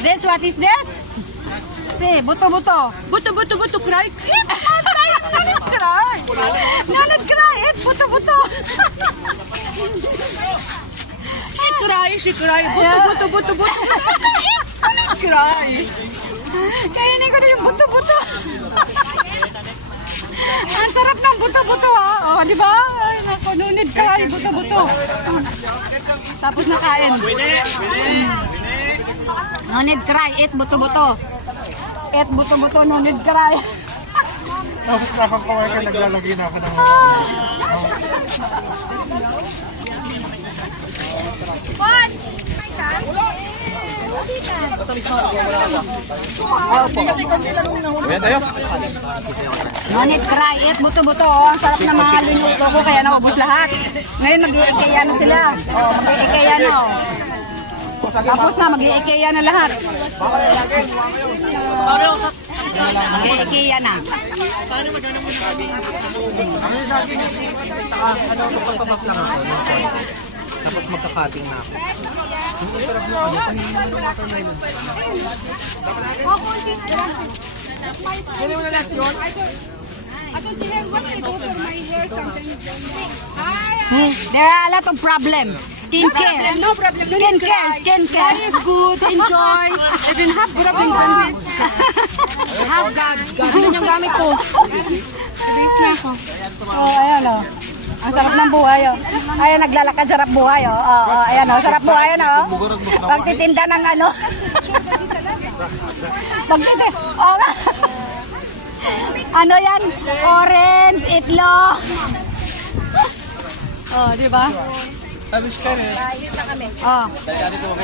This, what is this? See, buto-buto. Buto-buto-buto, cry. Eat, not cry. Not cry, eat, buto-buto. She cry. Buto-buto-buto-buto. Eat, not cry. Kainin ko na yung buto-buto. Ang sarap ng buto-buto ha. O, di ba? Ay, naku, nunid cry, buto-buto. Tapos nakain. No need cry, eat buto-buto. Eat buto-buto, no need cry. Tapos nakakaway ka, naglalagay na ako ng Ayan tayo. No need cry, eat buto-buto. Oh, ang sarap na mga linuto ko, kaya naubos lahat. Ngayon mag-i-ikea na sila. Oh, mag-i-ikea na. Oh. Tapos na, mag-i-ikea na lahat. Mag-i-ikea na. Tapos magkakating na ako. There are a lot of problems. Skincare. No problem. Skincare. Life is good. Enjoy. Even have problem countries. Have God. Ano yung gamit ko? Base na ako. Oh, ayan o. Ang sarap ng buhay o. Ayan, naglalakad, sarap buhay o. Ayan o, sarap buhay o. Pagtitinda ng ano. Pagtitinda. Oo nga. Ano yan? Orange, itlog. Oh, di ba? Alos ka rin. Oh. Dali ko